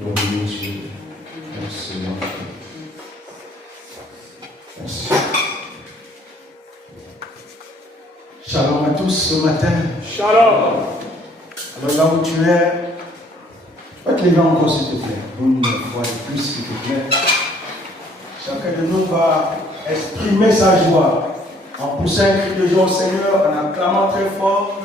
Gloire Dieu. Merci. Merci. Shalom à tous ce matin. Shalom. Alors là où tu es, va te lever encore s'il te plaît. Une fois de plus s'il te plaît. Chacun de nous va exprimer sa joie en poussant un cri de joie au Seigneur, en acclamant très fort,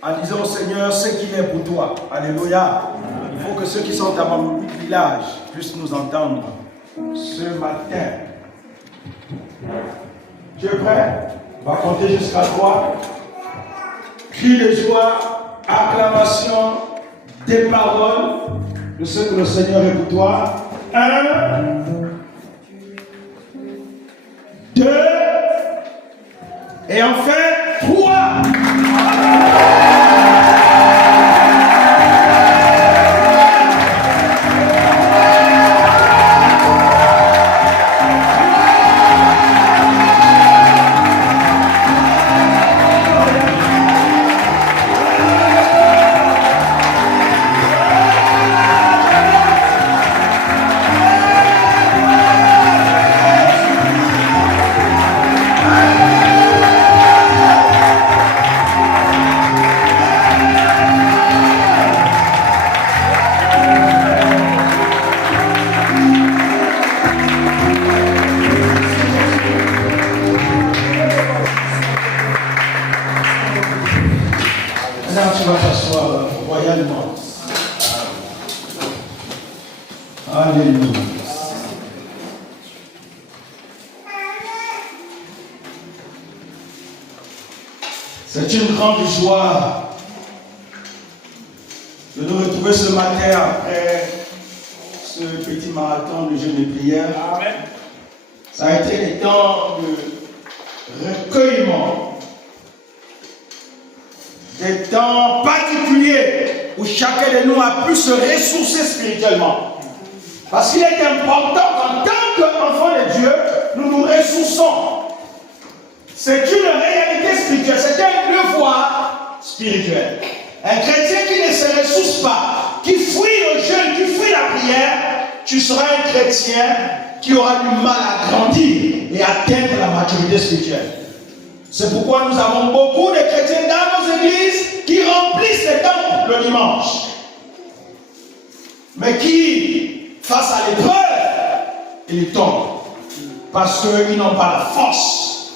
en disant au Seigneur ce qu'il est pour toi. Alléluia. Il faut que ceux qui sont à mon village puissent nous entendre ce matin. Tu es prêt? On va compter jusqu'à 3. Cri de joie, acclamation, des paroles de ce que le Seigneur est pour toi. 1, 2, et enfin 3. Tu vas t'asseoir royalement. Alléluia. C'est une grande joie de nous retrouver ce matin après ce petit marathon de jeûne et prière. Amen. Ça a été des temps de recueillement. Des temps particuliers où chacun de nous a pu se ressourcer spirituellement. Parce qu'il est important qu'en tant qu'enfants de Dieu, nous nous ressourçons. C'est une réalité spirituelle, c'est un devoir spirituel. Un chrétien qui ne se ressource pas, qui fuit le jeûne, qui fuit la prière, tu seras un chrétien qui aura du mal à grandir et atteindre la maturité spirituelle. C'est pourquoi nous avons beaucoup de chrétiens dans nos églises qui remplissent les temples le dimanche. Mais qui, face à l'épreuve, ils tombent. Parce qu'ils n'ont pas la force.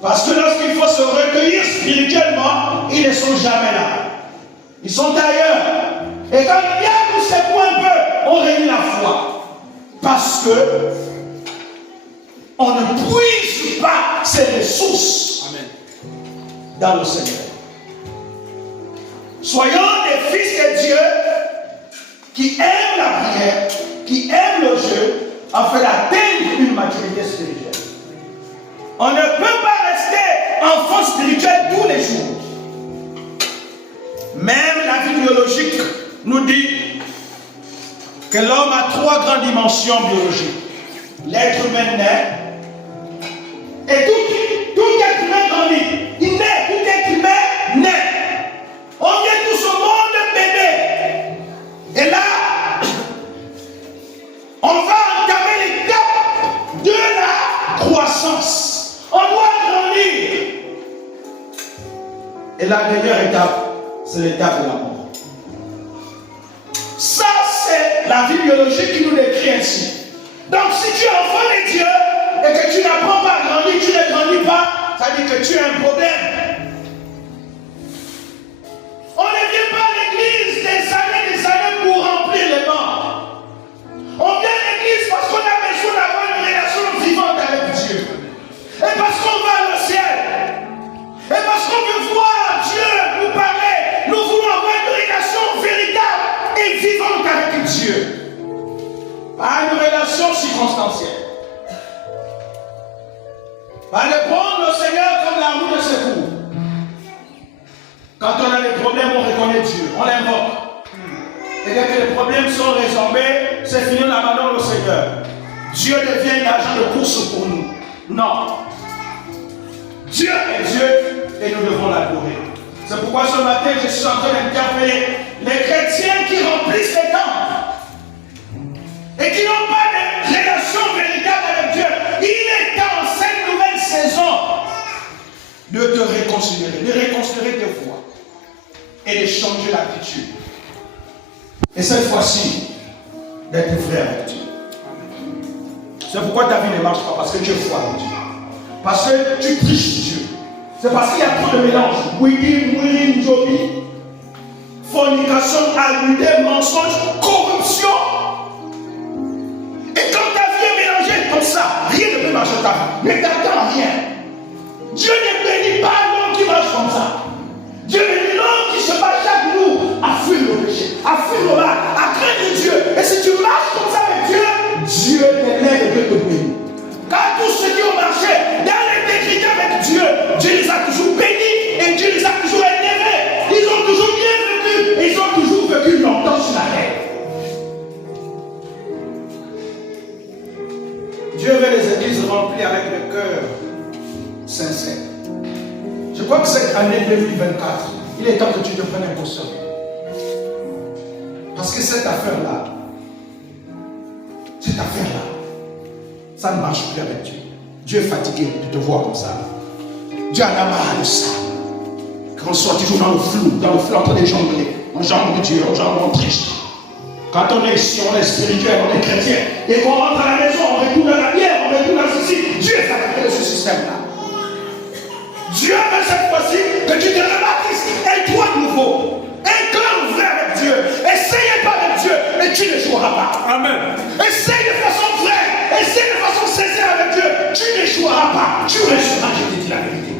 Parce que lorsqu'il faut se recueillir spirituellement, ils ne sont jamais là. Ils sont ailleurs. Et quand il y a tous ces points un peu, on réunit la foi. Parce que on ne puise pas ses ressources. Dans le Seigneur. Soyons des fils de Dieu qui aiment la prière, qui aiment le jeu, afin d'atteindre une maturité spirituelle. On ne peut pas rester enfant spirituel tous les jours. Même la vie biologique nous dit que l'homme a 3 grandes dimensions biologiques. L'être humain naît, et tout être humain grandit. Il naît, tout être humain naît. On vient tous au monde bébé. Et là, on va entamer l'étape de la croissance. On doit grandir. Et la dernière étape, c'est l'étape de la mort. Ça, c'est la vie biologique qui nous décrit ainsi. Donc, si tu es enfant de Dieu et que tu n'apprends pas à grandir, tu ne grandis pas, ça veut dire que tu as un problème. On ne vient pas à l'église des années pour remplir les bancs. On vient à l'église parce qu'on a besoin d'avoir une relation vivante avec Dieu. Et parce qu'on va au ciel. Et parce qu'on veut voir Dieu nous parler. Nous voulons avoir une relation véritable et vivante avec Dieu. Pas une relation circonstancielle. Pas de prendre le Seigneur comme la roue de secours. Quand on a des problèmes, on reconnaît Dieu, on l'invoque. Et dès que les problèmes sont résorbés, c'est fini, on abandonne le Seigneur. Dieu devient un agent de course pour nous. Non. Dieu est Dieu et nous devons l'adorer. C'est pourquoi ce matin, je suis en train d'interpeller les chrétiens qui remplissent les temples. reconsidérer tes voies et de changer l'attitude. Et cette fois-ci, d'être vrai avec Dieu. C'est pourquoi ta vie ne marche pas, parce que tu es froid avec Dieu. Parce que tu triches Dieu. C'est parce qu'il y a trop de mélange. Oui, Jobi, fornication, adultère, mensonge, corruption. Et quand ta vie est mélangée comme ça, rien ne peut marcher ta vie. Ne t'attends rien. Dieu ne bénit pas l'homme qui marche comme ça. Dieu bénit l'homme qui se bat chaque jour à fuir le péché, à fuir le mal, à craindre Dieu. Et si tu marches comme ça avec Dieu, Dieu t'élève et Dieu te bénit. Car tous ceux qui ont marché dans l'intégrité avec Dieu, Dieu les a toujours bénis et Dieu les a toujours élevés. Ils ont toujours bien vécu. Ils ont toujours vécu longtemps sur la terre. Dieu veut les églises remplies avec le cœur sincère. Je crois que cette année 2024, il est temps que tu te prennes un peu sérieux. Parce que cette affaire-là, ça ne marche plus avec Dieu. Dieu est fatigué de te voir comme ça. Dieu en a marre de ça. Qu'on soit toujours dans le flou en train de jongler. On jongle Dieu, on jongle, on triche. Quand on est ici, on est spirituel, on est chrétien. Et qu'on rentre à la maison, on retourne dans la bière, on retourne dans ceci. Dieu est fatigué de ce système-là. Dieu veut cette fois-ci que tu te rebaptises. Et toi de nouveau. Un cœur vrai avec Dieu. Essayez pas avec Dieu, mais tu ne joueras pas. Amen. Essaye de façon vraie. Essaye de façon sincère avec Dieu. Tu ne joueras pas. Tu réussiras, je te dis la vérité.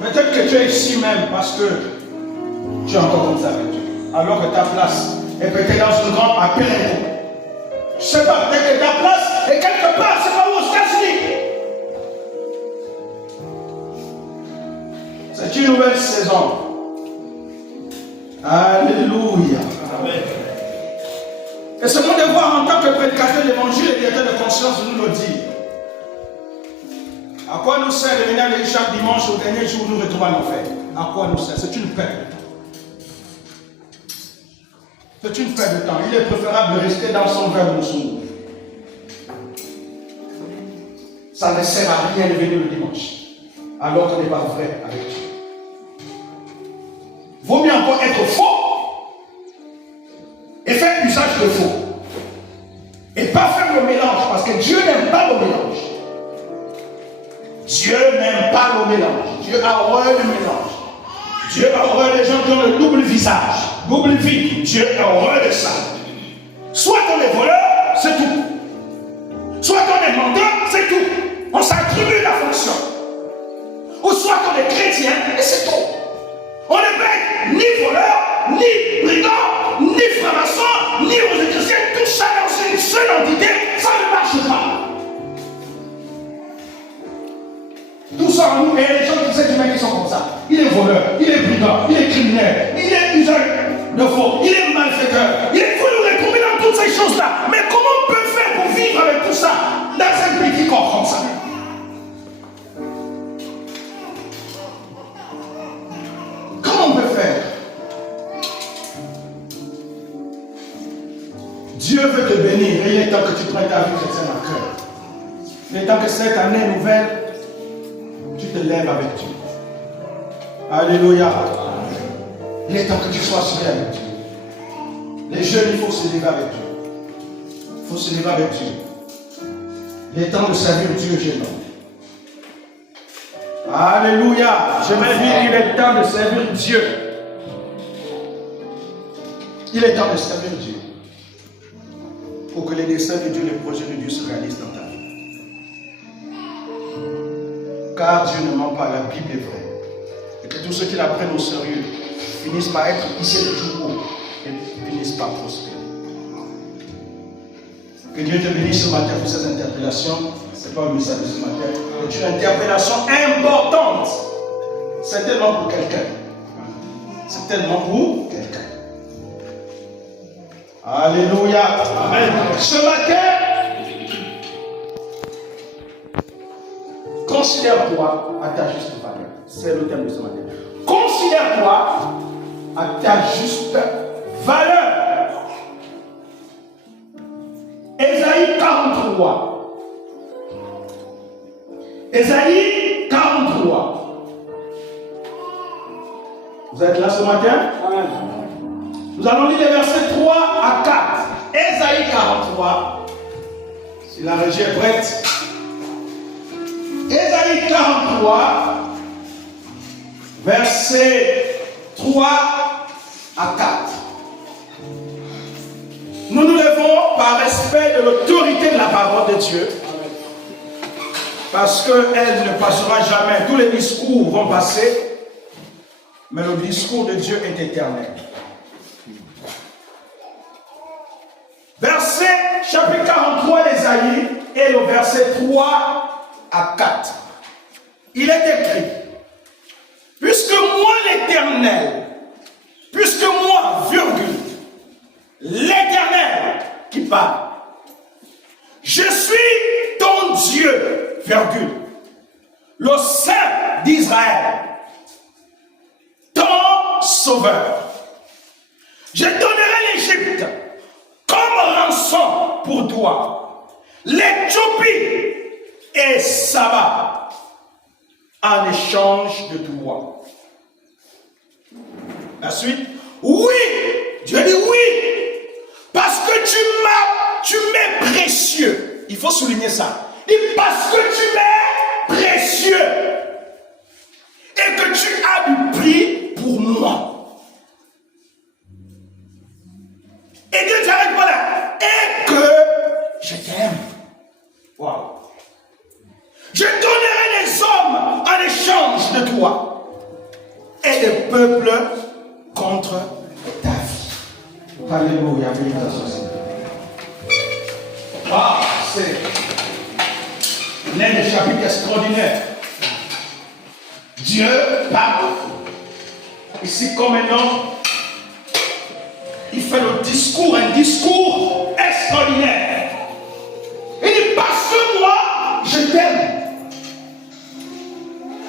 Peut-être que tu es ici même parce que tu es encore comme ça avec Dieu. Alors que ta place est peut-être dans une grande appel. Je ne sais pas, peut-être que ta place est quelque part, c'est pas où, aux États-Unis. C'est une nouvelle saison. Alléluia. Amen. Et c'est mon devoir en tant que prédicateur de l'évangile et directeur de conscience de nous le dire. À quoi nous sert de venir à l'église chaque dimanche au dernier jour où nous retrouvons en enfer? À quoi nous sert? C'est une perte de temps. C'est une perte de temps. Il est préférable de rester dans son verre ou son. Ça ne sert à rien de venir le dimanche, alors qu'on n'est pas vrai avec Dieu. Vaut mieux encore être faux et faire usage de faux. Et pas faire le mélange, parce que Dieu n'aime pas le mélange. Dieu n'aime pas le mélange. Dieu a horreur du mélange. Dieu a horreur des gens qui ont le double visage, double vie. Dieu a horreur de ça. Soit on est voleur, c'est tout. Soit on est menteur, c'est tout. On s'attribue la fonction. Ou soit on est chrétien, et c'est tout. On ne peut être ni voleur, ni brigand, ni franc-maçon, ni rosicrucien. Tout ça dans une seule entité, ça ne marche pas. Tout ça en nous, et les gens qui disent qui sont comme ça. Il est voleur, il est brigand, il est criminel, il est useur de faux, il est malfaiteur. Il faut nous retrouver dans toutes ces choses-là. Mais comment on peut faire pour vivre avec tout ça dans un petit corps comme ça? Comment on peut faire? Dieu veut te bénir et il est temps que tu prennes ta vie chrétienne à cœur. Il est temps que cette année nouvelle, tu te lèves avec Dieu. Alléluia. Il est temps que tu sois assuré avec Dieu. Les jeunes, il faut se lever avec Dieu. Il faut se lever avec Dieu. Il est temps de servir Dieu, jeune homme. Alléluia. J'aimerais dire qu'il est temps de servir Dieu. Il est temps de servir Dieu. Pour que les desseins de Dieu, les projets de Dieu se réalisent dans ta vie. Car Dieu ne ment pas, la Bible est vraie. Et que tous ceux qui la prennent au sérieux finissent par être hissés de tout haut et finissent par prospérer. Que Dieu te bénisse ce matin pour ces interpellations. Ce n'est pas un message de ce matin. C'est une interpellation importante. C'est tellement pour quelqu'un. C'est tellement pour quelqu'un. Alléluia. Amen. Ce matin, considère-toi à ta juste valeur. C'est le thème de ce matin. Considère-toi à ta juste valeur. Ésaïe 43. Ésaïe 43. Vous êtes là ce matin? Amen. Nous allons lire les versets 3 à 4. Ésaïe 43. Si la régie est prête. Ésaïe 43, versets 3 à 4. Nous nous levons par respect de l'autorité de la parole de Dieu. Parce qu'elle ne passera jamais. Tous les discours vont passer. Mais le discours de Dieu est éternel. Verset chapitre 43 d'Ésaïe et le verset 3 à 4. Il est écrit: puisque moi l'Éternel, puisque moi, virgule, l'Éternel qui parle, je suis ton Dieu, virgule, le Saint d'Israël, ton Sauveur. Je donnerai l'Égypte comme rançon pour toi, l'Éthiopie et Saba en échange de toi. La suite: oui, Dieu dit oui, parce que tu m'es précieux. Il faut souligner ça. Et parce que tu m'es précieux et que tu as du prix pour moi. Et Dieu t'arrête pas là. Et que je t'aime. Wow. Je donnerai des hommes en échange de toi et des peuples contre ta vie. Alléluia. Ah, c'est l'un des chapitres extraordinaires. Dieu parle. Ici, comme un homme, il fait le discours, un discours extraordinaire. Il dit: parce que moi, je t'aime.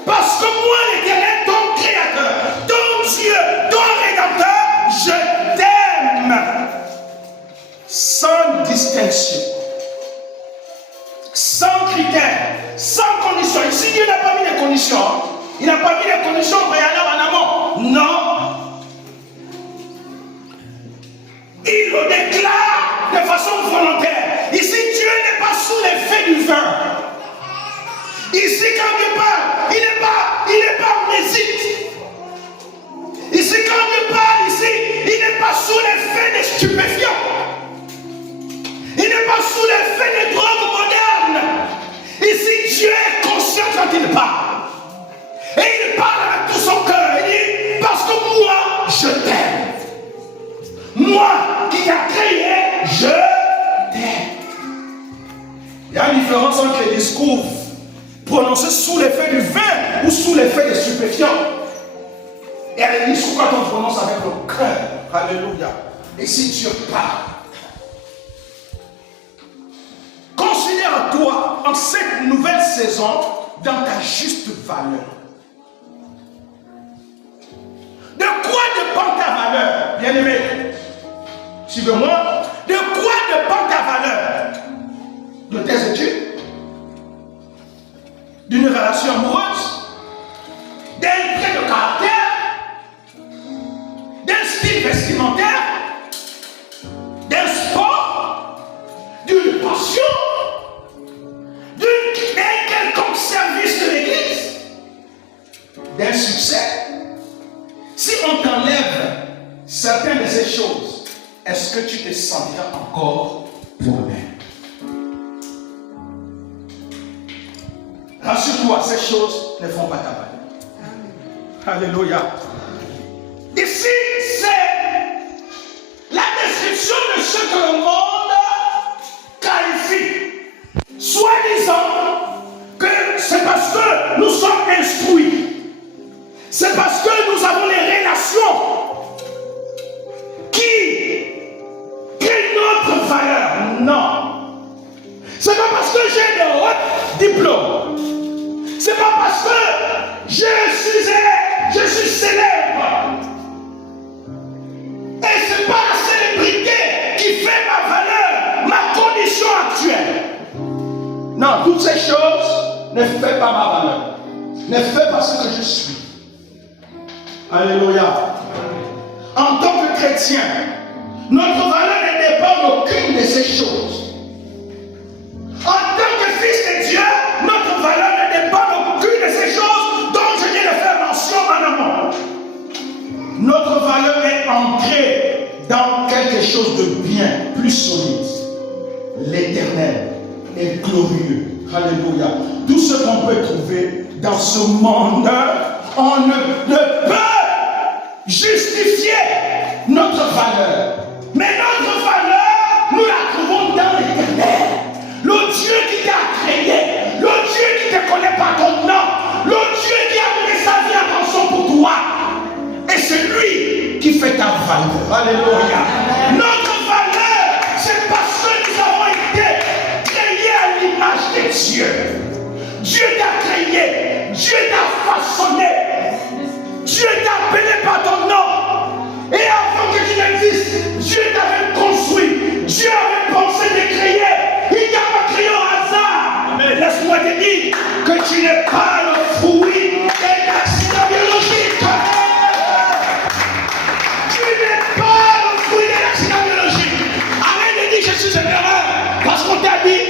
Parce que moi, l'Éternel, ton Créateur, ton Dieu, ton Rédempteur, je t'aime. Sans distinction, sans critères, sans conditions. Ici, Dieu n'a pas mis les conditions. Il n'a pas mis les conditions préalables en amont. Non. Il le déclare de façon volontaire. Ici, Dieu n'est pas sous l'effet du vin. Ici, quand Dieu parle, il n'est pas amnésique. Ici, quand Dieu parle, ici, il n'est pas sous l'effet des stupéfiants. Il n'est pas sous l'effet des drogues modernes. Ici, Dieu est conscient quand il parle. Et il parle avec tout son cœur. Il dit: parce que moi, je t'aime. Moi qui t'a créé, je t'aime. Il y a une différence entre les discours prononcés sous l'effet du vin ou sous l'effet des stupéfiants. Et les discours quand on prononce avec le cœur. Alléluia. Et si Dieu parle, considère-toi en cette nouvelle saison dans ta juste valeur. De quoi dépend ta valeur, bien-aimé? Suivez-moi. De quoi dépend ta valeur? De tes études? D'une relation amoureuse? D'un trait de caractère? D'un style vestimentaire? D'un sport? D'une passion? D'un quelconque service de l'église? D'un succès? Si on t'enlève certaines de ces choses, est-ce que tu te sentiras encore toi-même? Rassure-toi, ces choses ne font pas ta valeur. Alléluia. Ici, c'est la description de ce que le monde qualifie. Soi-disant que c'est parce que nous sommes instruits. C'est parce que nous avons les relations qui créent notre valeur. Non. C'est pas parce que j'ai de hauts diplômes. C'est pas parce que je suis célèbre. Et c'est pas la célébrité qui fait ma valeur, ma condition actuelle. Non, toutes ces choses ne fait pas ma valeur. Ne fait pas ce que je suis. Alléluia. En tant que chrétien, notre valeur ne dépend d'aucune de ces choses. En tant que fils de Dieu, notre valeur ne dépend d'aucune de ces choses dont je viens de faire mention en amont. Notre valeur est ancrée dans quelque chose de bien, plus solide. L'éternel est glorieux. Alléluia. Tout ce qu'on peut trouver dans ce monde, on ne peut justifier notre valeur. Mais notre valeur, nous la trouvons dans l'éternel. Le Dieu qui t'a créé, le Dieu qui ne te connaît pas ton nom, le Dieu qui a donné sa vie en rançon pour toi. Et c'est lui qui fait ta valeur. Alléluia. Notre valeur, c'est parce que nous avons été créés à l'image de Dieu. Dieu t'a créé, Dieu t'a façonné, Dieu t'a appelé par ton nom. Et avant que tu n'existes, Dieu t'avait construit, Dieu avait pensé de créer. Il t'a pas créé au hasard. Mais laisse-moi te dire que tu n'es pas le fruit d'un accident biologique. Tu n'es pas le fruit d'un accident biologique. Arrête de dire que je suis une erreur. Parce qu'on t'a dit,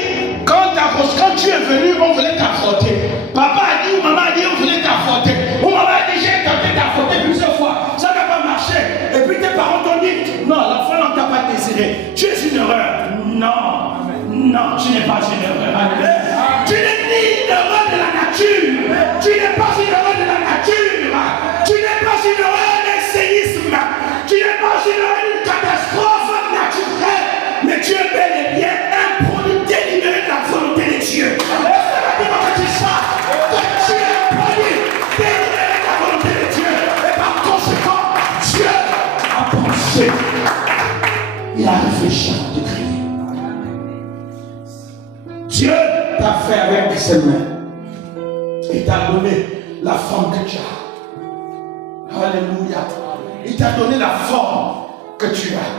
quand tu es venu, on voulait t'affronter. Papa a dit ou maman a dit, on voulait t'affronter. Ou maman a dit, j'ai tenté d'affronter plusieurs fois. Ça n'a pas marché. Et puis tes parents t'ont dit, non, l'enfant ne t'a pas désiré. Tu es une erreur. Non. Non, tu n'es pas une erreur. Tu n'es ni une erreur de la nature. Tu n'es pas une erreur de la nature. Tu n'es pas une erreur d'un séisme. Tu n'es pas une erreur d'une catastrophe naturelle. Mais tu es bel et bien un produit délibéré de la volonté de Dieu. Que tu saches que tu es un produit délibéré de la volonté de Dieu. Et par conséquent, Dieu a pensé. Il a réfléchi à te créer. Dieu t'a fait avec ses mains et t'a donné la forme que tu as. Alléluia. Il t'a donné la forme que tu as.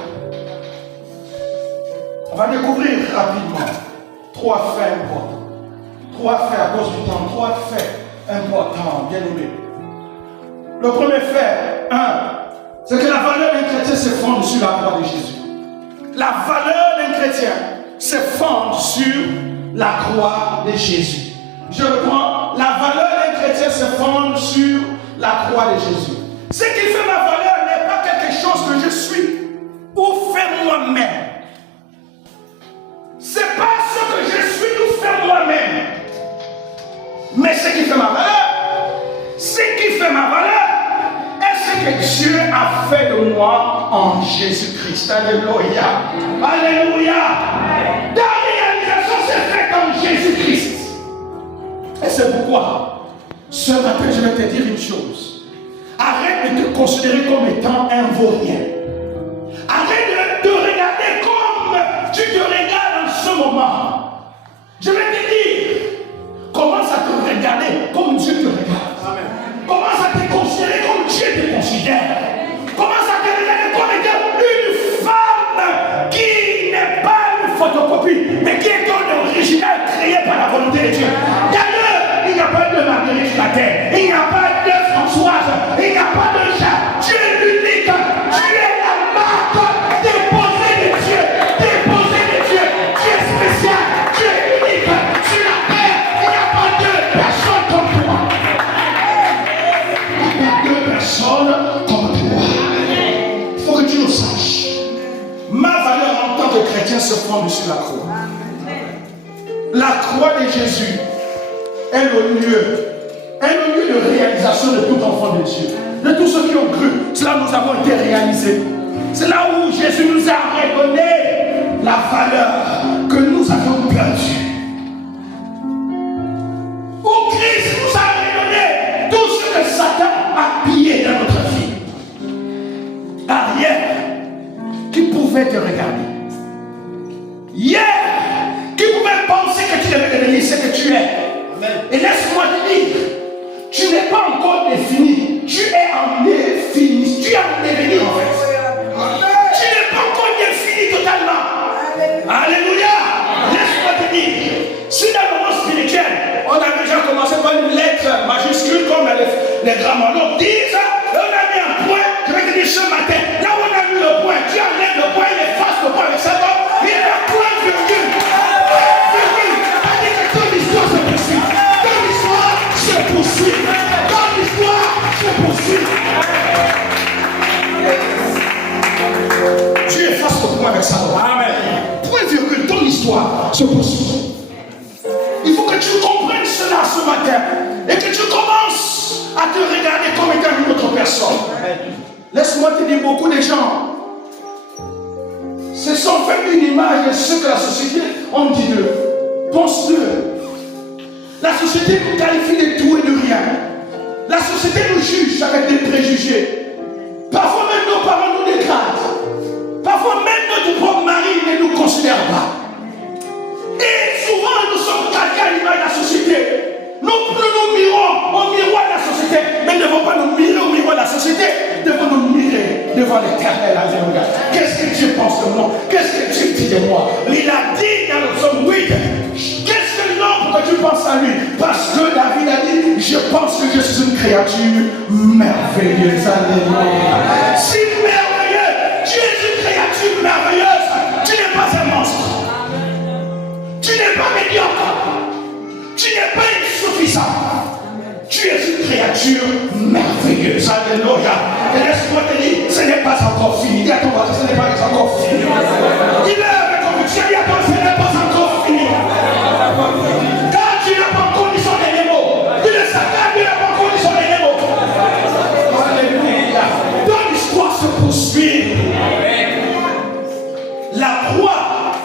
On va découvrir rapidement 3 faits importants. 3 faits à cause du temps. 3 faits importants, bien aimés. Le premier fait, 1, c'est que la valeur d'un chrétien se fonde sur la croix de Jésus. La valeur d'un chrétien se fonde sur la croix de Jésus. Je reprends, la valeur d'un chrétien se fonde sur la croix de Jésus. Ce qui fait ma valeur n'est pas quelque chose que je suis ou fais moi-même. Ce n'est pas ce que je suis ou fais moi-même. Mais ce qui fait ma valeur, est ce que Dieu a fait de moi en Jésus-Christ. Alléluia. Alléluia. Ta réalisation s'est faite en Jésus-Christ. Et c'est pourquoi, ce matin, je vais te dire une chose. Arrête de te considérer comme étant un vaurien. Arrête de te regarder comme tu te regardes en ce moment. Je vais te dire, commence à te regarder comme Dieu te regarde. Amen. Commence à te considérer comme Dieu te considère. Commence à te regarder comme étant une femme qui n'est pas une photocopie, mais qui est un original créé par la volonté de Dieu. D'ailleurs, il n'y a pas de Marguerite Matin, il n'y a pas de Françoise, il n'y a pas de Jacques. Tu es l'unique, tu es la marque déposée de Dieu, déposée de Dieu. Tu es spécial, tu es unique, sur la terre, il n'y a pas deux personnes comme toi. Il n'y a pas deux personnes comme toi. Il faut que tu le saches. Ma valeur en tant que chrétien se fonde sur la croix. La croix de Jésus est le lieu de réalisation de tout enfant de Dieu. De tous ceux qui ont cru, c'est là où nous avons été réalisés. C'est là où Jésus nous a redonné la valeur que nous avions perdue. Où Christ nous a redonné tout ce que Satan a pillé dans notre vie. Arrière, qui pouvait te regarder. Hier, qui pouvait penser que tu devais devenir ce que tu es. Et laisse-moi te dire, tu n'es pas encore défini, tu es en défini, tu es en devenir en fait. Tu n'es pas encore défini totalement. Alléluia. Laisse-moi te dire, si dans le monde spirituel, on a déjà avec ça. Amen. Point virgule, ton histoire se poursuit. Il faut que tu comprennes cela ce matin et que tu commences à te regarder comme étant une autre personne. Laisse-moi te dire, beaucoup de gens se sont fait une image de ce que la société en dit d'eux, pense d'eux. La société nous qualifie de tout et de rien. La société nous juge avec des préjugés. Parfois même nos parents nous dégradent. Parfois même notre propre mari ne nous considère pas. Et souvent nous sommes calqués à l'image de la société. Nous mirons au miroir de la société, mais ne devons pas nous mirer au miroir de la société, devons nous mirer devant l'Éternel. Alléluia. Qu'est-ce que Dieu pense de moi? Qu'est-ce que Dieu dit de moi? Il a dit dans le psaume 8, qu'est-ce que l'homme que tu penses à lui? Parce que David a dit, je pense que je suis une créature merveilleuse. Alléluia. Si merveilleux, tu es une créature merveilleuse, tu n'es pas un monstre. Tu n'es pas médiocre. Tu n'es pas insuffisant. Tu es une créature merveilleuse. Alléluia. Et laisse-moi te dire, ce n'est pas encore fini. Dis à ton voisin, ce n'est pas encore fini. Dis-le avec conviction, dis à toi, ce n'est pas encore fini. Car tu n'as pas connu son élément. Tu ne sais pas, tu n'as pas connu son élément. Alléluia. Ton histoire se poursuit. La croix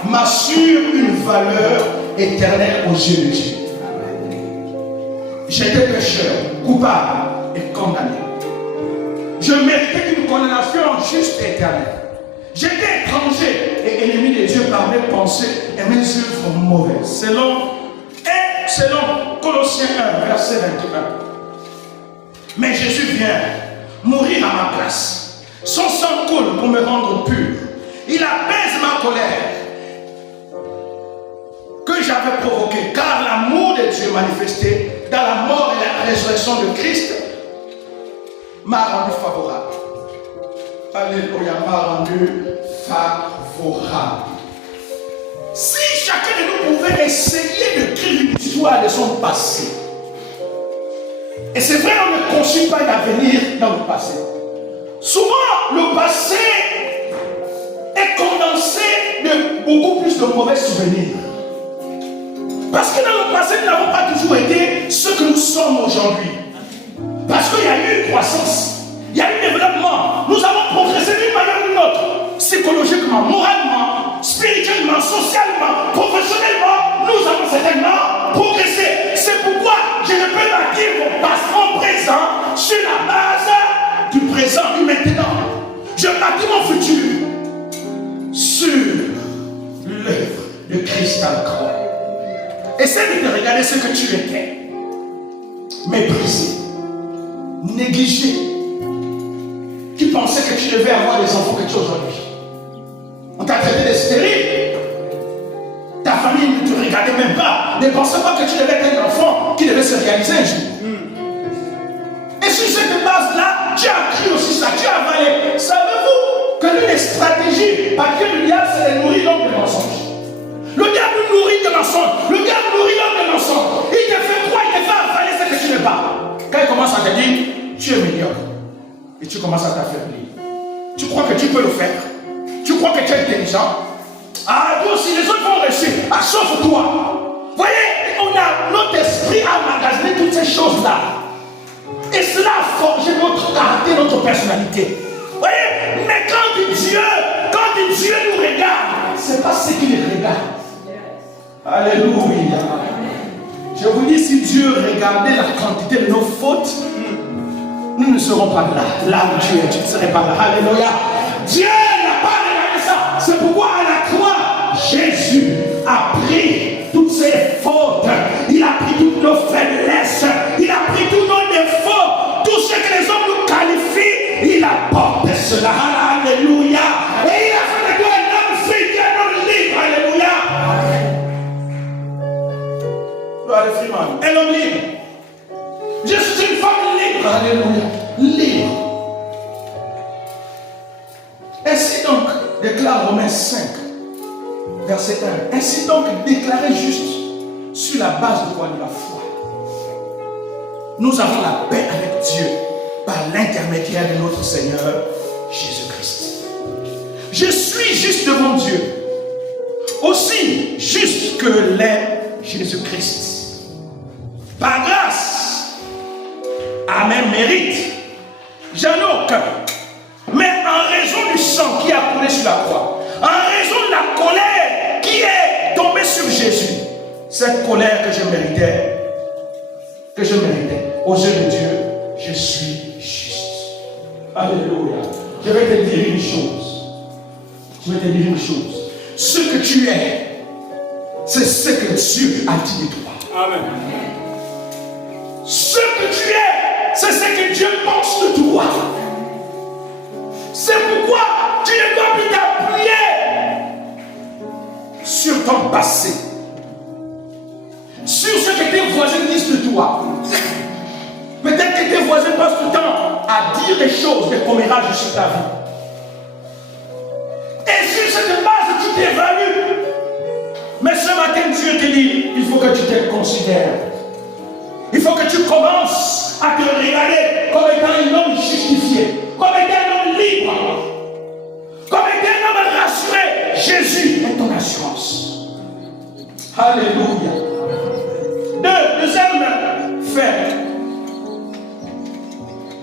m'assure une valeur éternelle aux yeux de Dieu. J'étais pécheur, coupable et condamné. Je méritais une condamnation juste et éternelle. J'étais étranger et ennemi de Dieu par mes pensées et mes œuvres mauvaises. Selon Colossiens 1, verset 21. Mais Jésus vient mourir à ma place. Son sang coule pour me rendre pur. Il apaise ma colère que j'avais provoquée, car l'amour de Dieu manifesté dans la mort et la résurrection de Christ m'a rendu favorable. Alléluia, m'a rendu favorable. Si chacun de nous pouvait essayer de créer une histoire de son passé, et c'est vrai, on ne construit pas d'avenir dans le passé. Souvent, le passé est condensé de beaucoup plus de mauvais souvenirs. Parce que dans le passé, nous n'avons pas toujours été ce que nous sommes aujourd'hui. Parce qu'il y a eu une croissance, il y a eu un développement. Nous avons progressé d'une manière ou d'une autre. Psychologiquement, moralement, spirituellement, socialement, professionnellement, nous avons certainement progressé. C'est pourquoi je ne peux bâtir mon présent sur la base du présent, du maintenant. Je bâtis mon futur sur l'œuvre de Christ à la croix. Essaie de te regarder ce que tu étais. Méprisé, négligé. Tu pensais que tu devais avoir les enfants que tu as aujourd'hui. On t'a traité de stérile. Ta famille ne te regardait même pas. Ne pensait pas que tu devais être un enfant qui devait se réaliser un jour. Et sur cette base-là, tu as appris aussi ça, tu as avalé. Savez-vous que l'une des stratégies par laquelle le diable, c'est de nourrir l'homme de mensonges. Le diable nourrit de mensonges. Le diable nourrit l'homme de mensonges. Il te fait croire, il te fait avaler ce que tu n'es pas. Quand il commence à te dire, tu es médiocre. Et tu commences à t'affaiblir. Tu crois que tu peux le faire. Tu crois que tu es intelligent. Ah, toi aussi, les autres vont réussir. Ah, sauf toi. Vous voyez, on a notre esprit à magasiner toutes ces choses-là. Et cela a forgé notre caractère, notre personnalité. Vous voyez, mais quand Dieu nous regarde, c'est pas ce qu'il regarde. Alléluia. Je vous dis, si Dieu regardait la quantité de nos fautes, nous ne serons pas là. Là où tu es, tu ne serais pas là. Alléluia. Dieu n'a pas regardé ça. C'est pourquoi à la croix, Jésus a pris toutes ses fautes. Il a pris toutes nos faiblesses. Il a pris tous nos défauts. Tout ce que les hommes nous qualifient, il a porté cela. Alléluia. Et il a fait de toi un homme fidèle, un homme libre. Alléluia. Un homme libre. Je suis une femme libre. Alléluia. Libre. Ainsi donc, déclare Romains 5, verset 1. Ainsi donc, déclaré juste sur la base de quoi? De la foi. Nous avons la paix avec Dieu par l'intermédiaire de notre Seigneur Jésus-Christ. Je suis juste devant Dieu. Aussi juste que l'est Jésus-Christ. Par grâce, à mes mérites, j'en ai aucun. Mais en raison du sang qui a coulé sur la croix, en raison de la colère qui est tombée sur Jésus, cette colère que je méritais, aux yeux de Dieu, je suis juste. Alléluia. Je vais te dire une chose. Ce que tu es, c'est ce que Dieu a dit de toi. Amen. Ce que tu es, c'est ce que Dieu pense de toi. C'est pourquoi tu ne dois plus t'appuyer sur ton passé, sur ce que tes voisins disent de toi. Peut-être que tes voisins passent tout le temps à dire des choses, des commérages sur ta vie. Et sur cette base, tu t'évalues. Mais ce matin, Dieu te dit, il faut que tu te considères. Il faut que tu commences à te regarder comme étant un homme justifié, comme étant un homme libre, comme étant un homme rassuré. Jésus est ton assurance. Alléluia. Deuxième fait.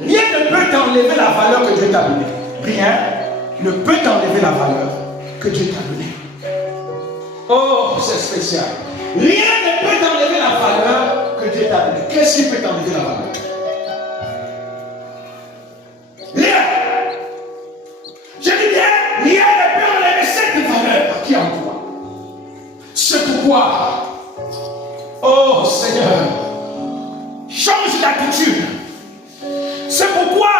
Rien ne peut t'enlever la valeur que Dieu t'a donnée. Rien ne peut t'enlever la valeur que Dieu t'a donnée. Oh, c'est spécial. Rien ne peut t'enlever la valeur que Dieu t'a donnée. Qu'est-ce qui peut t'enlever la valeur? Rien. Je dis bien, rien ne peut enlever cette valeur qui est en toi. C'est pourquoi, oh Seigneur, change d'attitude. C'est pourquoi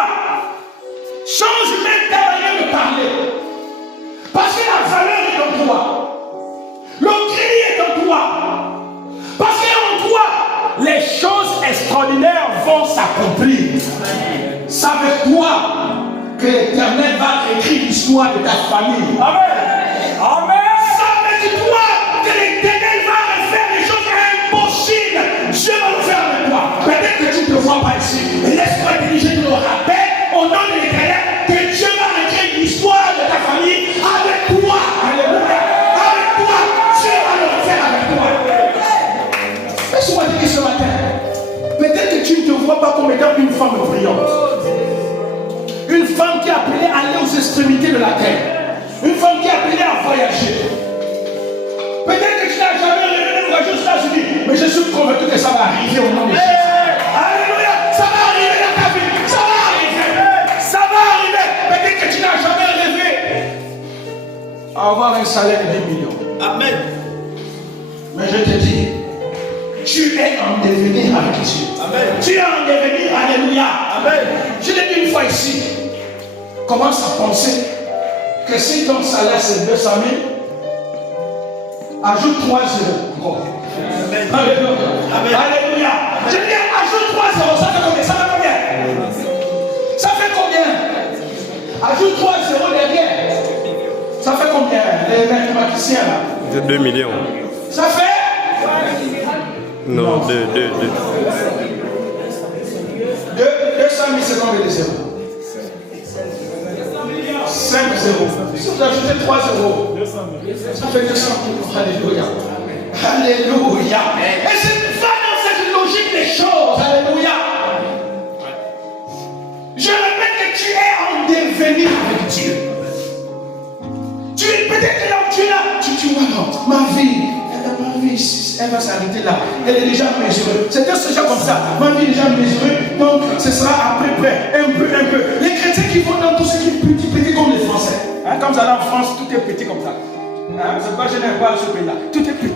change même ta manière de parler. Parce que la valeur est en toi. Le crédit est en toi. Parce qu'en toi, les choses extraordinaires vont s'accomplir. C'est avec toi que l'Éternel va écrire l'histoire de ta famille. Amen. Amen. C'est avec toi que l'Éternel va refaire les choses impossibles. Dieu va le faire avec toi. Peut-être que tu ne te vois pas ici. Mais laisse-moi te dire, je te le rappelle, au nom de l'Éternel, que Dieu va écrire l'histoire de ta famille avec toi. Alléluia. Avec toi. Dieu va le refaire avec toi. Laisse-moi te dire ce matin. Peut-être que tu ne te vois pas comme étant une femme brillante. Une femme qui est appelée à aller aux extrémités de la terre. Une femme qui est appelée à voyager. Peut-être que tu n'as jamais rêvé de voyager aux États-Unis, mais je suis convaincu que ça va arriver au nom de Jésus. Alléluia, ça va arriver dans ta vie. Ça va arriver. Ça va arriver. Peut-être que tu n'as jamais rêvé à avoir un salaire de 10 millions. Amen. Mais je te dis, tu es en devenir avec Dieu. Amen. Tu es en devenir, alléluia. Amen. Je l'ai dit une fois ici. Commence à penser que si ton salaire c'est 200 000, ajoute 3 euros. Amen. Alléluia. Amen. Alléluia. Je dis ajoute 3 euros. Ça fait combien? Ça fait combien? Ça fait combien? Ajoute 3 euros derrière. Ça fait combien? Les mathématiciens là. 2 millions. Ça fait? Non, 2. 200 000 c'est combien de zéros? 5 zéros. Si vous ajoutez 3 euros, ça fait 200 000. Alléluia. Alléluia. Et c'est ça dans cette logique des choses. Alléluia. Je répète que tu es en devenir avec Dieu. Tu es peut-être là où tu es là. Tu vois, non, ma vie, elle va s'arrêter là. Elle est déjà mesurée. C'est déjà comme ça. Ma vie est déjà mesurée. Donc, ce sera à peu près. Un peu. Les chrétiens qui vont dans tout ce qui est petit comme les Français. Hein, quand vous allez en France, tout est petit comme ça. Hein, c'est pas gênant de ce pays-là. Tout est petit.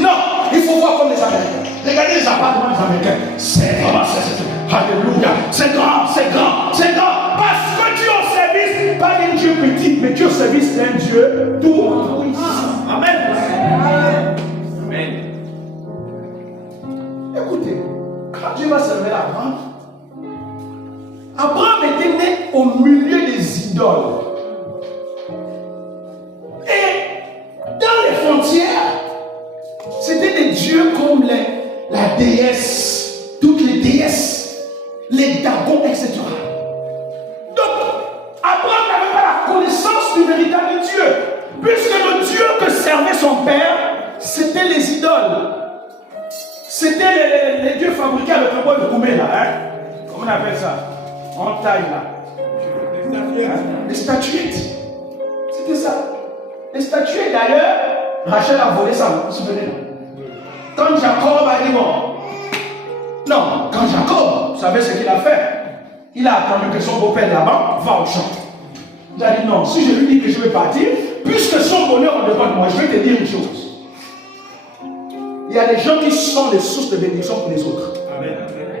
Non, il faut voir comme les Américains. Regardez les appartements des Américains. C'est vraiment, alléluia. C'est grand. Parce que tu es au service, pas d'un Dieu petit, mais tu es au service d'un Dieu tout puissant. Amen. Amen. Écoutez, quand Dieu va se révéler à Abraham était né au milieu des idoles. Et dans les frontières, c'était des dieux comme la déesse, toutes les déesses, les dagons, etc. Donc, Abraham n'avait pas la connaissance l'annonce du véritable Dieu. Puisque le Dieu que servait son père, c'était les idoles. C'était les dieux fabriqués avec le bois de Koumé là. Hein? Comment on appelle ça? En taille là. Les statuettes. C'était ça. Les statuettes d'ailleurs, Rachel a volé ça, vous vous souvenez? Quand Jacob a dit bon. Non, quand Jacob, vous savez ce qu'il a fait? Il a attendu que son beau-père là-bas va au champ. Il a dit non, si je lui dis que je vais partir, puisque son bonheur en dépend de moi, je vais te dire une chose. Il y a des gens qui sont des sources de bénédiction pour les autres.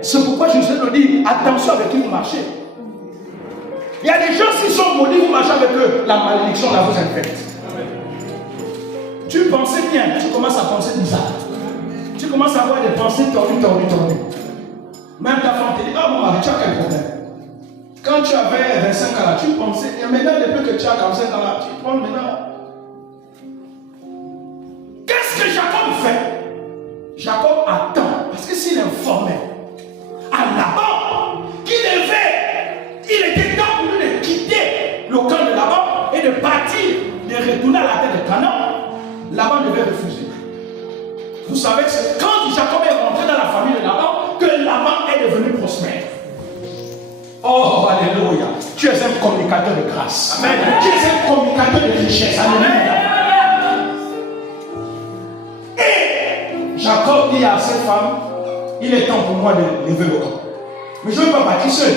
C'est pourquoi je vous ai dit, attention avec qui vous marchez. Il y a des gens qui sont maudits, vous marchez avec eux, la malédiction là vous infecte. Tu pensais bien, tu commences à penser bizarre. Tu commences à avoir des pensées tordues. Même ta femme te dit, ah mon mari, tu as quel problème? Quand tu avais 25 ans là, tu pensais, et maintenant depuis que tu as 45 ans là, tu prends maintenant. Qu'est-ce que Jacob fait? Jacob attend, parce que s'il informait à Laban qu'il il était temps pour lui de quitter le camp de Laban et de partir, de retourner à la terre de Canaan, Laban devait refuser. Vous savez que c'est quand Jacob est rentré dans la famille de Laban que Laban est devenu prospère. Oh, alléluia. Tu es un communicateur de grâce. Amen. Tu es un communicateur de richesse. Alléluia. Et Jacob dit à cette femme, il est temps pour moi de lever le camp. Mais je ne veux pas partir seul.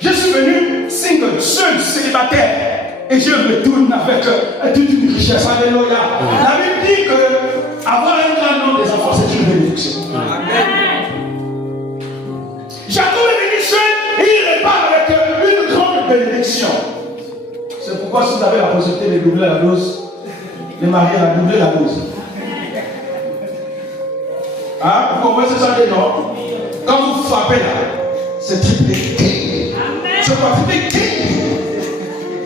Je suis venu single, seul, célibataire. Et je retourne avec toute une richesse. Alléluia. La Bible dit que avoir un grand nombre des enfants, c'est une bénédiction. Amen. Jacob est venu seul et il repart avec une grande bénédiction. C'est pourquoi si vous avez la possibilité de doubler la dose, les mariés à doubler la dose. Hein? Vous comprenez ça, non? Quand vous frappez là, c'est triplé. C'est pas triplé.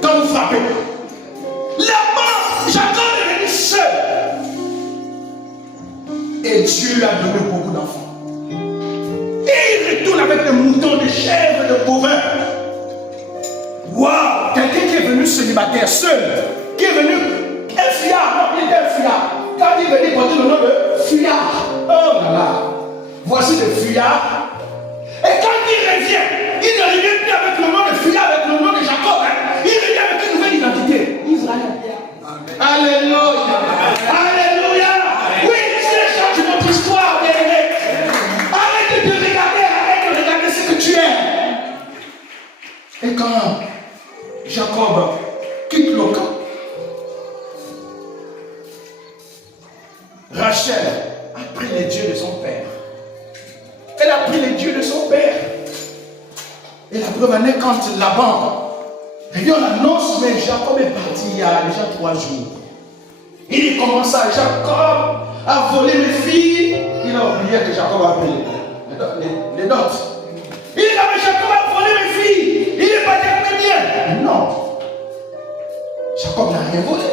Quand vous frappez, là-bas, Jacob est venu seul. Et Dieu lui a donné beaucoup d'enfants. Et il retourne avec des moutons, des chèvres, des bovins. Waouh! Quelqu'un qui est venu célibataire seul, qui est venu un fiard, non, il était un fiard. Quand il est venu porter le nom de fuyard. Oh là là! Voici le fuyard. Et quand il revient, il ne revient plus avec le nom de fuyard, avec le nom de Jacob. Hein. Il revient avec une nouvelle identité. Israël. Alléluia! Alléluia! Oui, c'est change votre histoire, bien-aimé. Arrête de te regarder, arrête de regarder ce que tu es. Et quand Jacob quitte le camp, Rachel a pris les dieux de son père. Elle a pris les dieux de son père. Et la preuve en est quand Laban, et on annonce, mais Jacob est parti il y a déjà 3 jours. Il commence à Jacob à voler mes filles. Il a oublié que Jacob a pris les notes. Il dit, mais Jacob a volé mes filles. Il est parti avec mes biens. Non. Jacob n'a rien volé.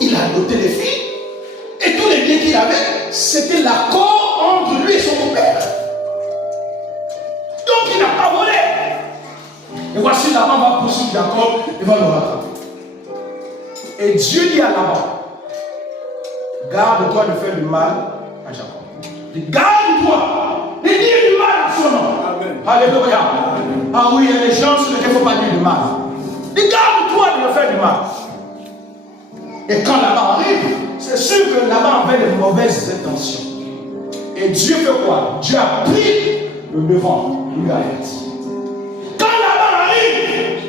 Il a noté les filles. Et tous les biens qu'il avait, c'était l'accord entre lui et son père. Donc il n'a pas volé. Et voici Laban va poursuivre Jacob et va le rattraper. Et Dieu dit à Laban, garde-toi de faire du mal à Jacob. Garde-toi de dire du mal à son nom. Alléluia. Ah oui, il y a des gens sur lesquels il ne faut pas dire du mal. Garde-toi de me faire du mal. Et quand Laban arrive, c'est sûr que Laban avait de mauvaises intentions. Et Dieu fait quoi? Dieu a pris le devant, il lui a averti. Quand Laban arrive,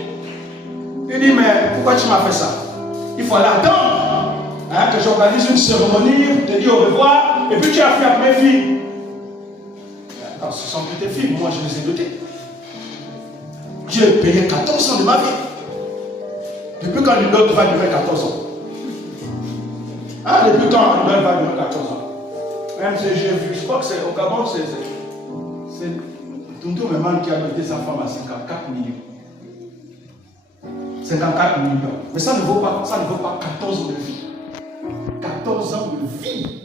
il dit, mais pourquoi tu m'as fait ça? Il faut aller attendre que j'organise une cérémonie pour te dire au revoir, et puis tu as fait avec mes filles. Alors, ce sont que tes filles, moi je les ai dotées. Dieu a payé 14 ans de ma vie. Depuis quand une dot va durer 14 ans? Depuis quand une dot va durer 14 ans? Même si j'ai vu, je crois que c'est au Gabon, c'est Tonton Méman qui a doté sa femme à 54 millions. 54 millions. Mais ça ne vaut pas 14 ans de vie. 14 ans de vie.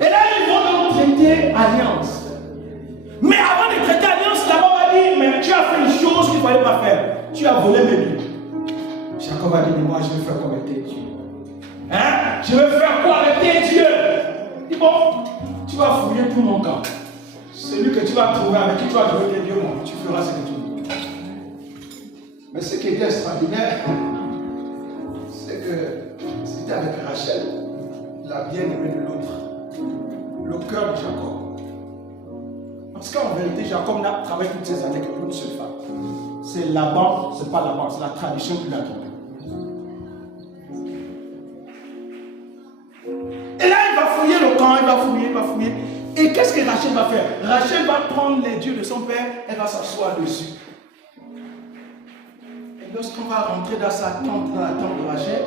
Et là, ils vont donc traiter alliance. Mais avant de traiter alliance, Laban va dire, mais tu as fait une chose qu'il ne fallait pas faire. Tu as volé mes biens. Jacob a dit, mais moi je vais faire quoi avec tes dieux? Hein? Je vais faire quoi avec tes dieux? Il dit, bon, tu vas fouiller tout mon camp. Celui que tu vas trouver, avec qui tu vas trouver tes dieux, moi, tu feras ce que tu veux. Mais ce qui est extraordinaire, c'est que c'était avec Rachel, la bien-aimée de l'autre, le cœur de Jacob. Parce qu'en vérité, Jacob n'a travaillé toutes ces années que pour une seule femme. C'est Laban, c'est pas Laban, c'est la tradition qui l'a trompé. Et là, il va fouiller le camp, il va fouiller. Et qu'est-ce que Rachel va faire? Rachel va prendre les dieux de son père, elle va s'asseoir dessus. Et lorsqu'on va rentrer dans sa tente, dans la tente de Rachel,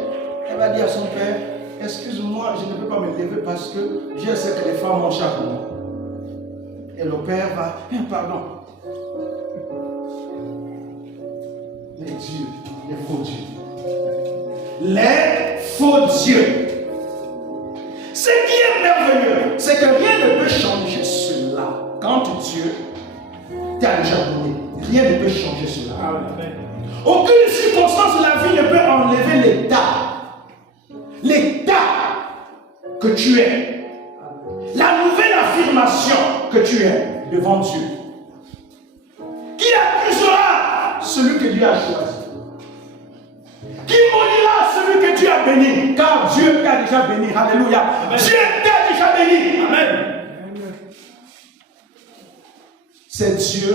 elle va dire à son père, excuse-moi, je ne peux pas me lever parce que je sais que les femmes ont chaque moment. Et le père va, pardon. Les dieux, les faux dieux. Les faux dieux. Ce qui est merveilleux, c'est que rien ne peut changer cela. Quand Dieu t'a déjà donné, rien ne peut changer cela. Aucune circonstance de la vie ne peut enlever l'état que tu es. La nouvelle affirmation que tu es devant Dieu. Qui accusera celui que Dieu a choisi? Qui maudira celui que Dieu a béni? Car Dieu t'a déjà béni. Alléluia. Amen. Dieu t'a déjà béni. Amen. C'est Dieu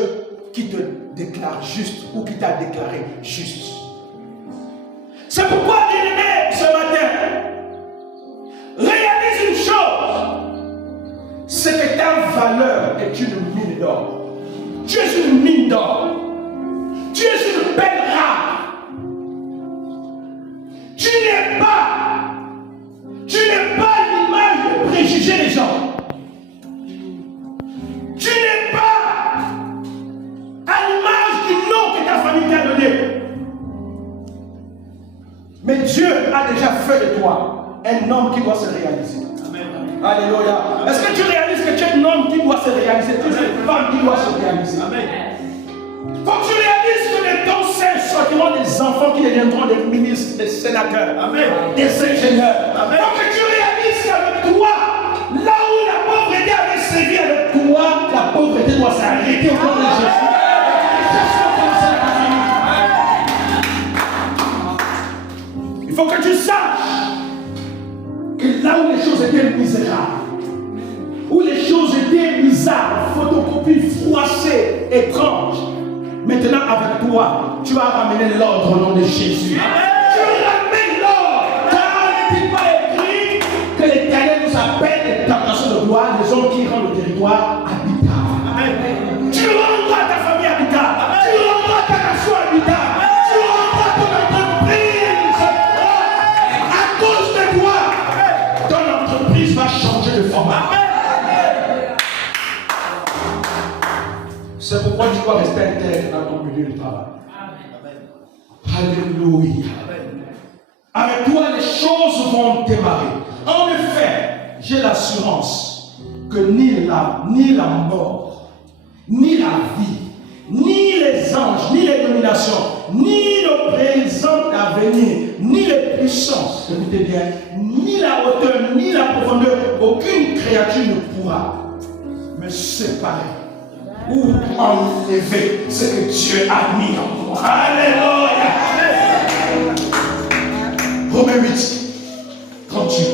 qui te déclare juste ou qui t'a déclaré juste. C'est pourquoi, bien-aimé, ce matin, réalise une chose. C'est que ta valeur est une mine d'or. Tu es une mine d'or. Tu es une belle rare. Tu n'es pas l'image de préjuger les gens. Tu n'es pas à l'image du nom que ta famille t'a donné. Mais Dieu a déjà fait de toi un homme qui doit se réaliser. Amen. Alléluia. Est-ce que tu réalises que tu es un homme qui doit se réaliser? Tu es une femme qui doit se réaliser. Amen. Faut que tu réalises que de ton sein sortiront des enfants qui deviendront des ministres, des sénateurs, amen, des ingénieurs. Amen. Faut que tu réalises qu'avec toi, là où la pauvreté avait sévi avec toi, la pauvreté doit s'arrêter au nom de Jésus. Il faut que tu saches que là où les choses étaient misérables, où les choses étaient bizarres, photocopies, froissées, étranges, maintenant, avec toi, tu vas ramener l'ordre au nom de Jésus. Amen. Tu ramènes l'ordre. Car il n'est pas écrit que l'Éternel nous appelle des plantations de gloire, des hommes qui rendent le territoire habitable. Amen. Tu rendras ta famille habitable. Amen. Tu rendras ta nation habitable. Amen. Tu rendras ton entreprise. À cause de toi, amen, ton entreprise va changer de format. Amen. C'est pourquoi tu dois rester intègre dans ton milieu de travail. Amen. Alléluia. Amen. Avec toi, les choses vont démarrer. En effet, j'ai l'assurance que ni la mort, ni la vie, ni les anges, ni les dominations, ni le présent à venir, ni les puissances, écoutez bien, ni la hauteur, ni la profondeur, aucune créature ne pourra me séparer ou enlever ce que Dieu a mis en moi. Alléluia. Romains 8, 38.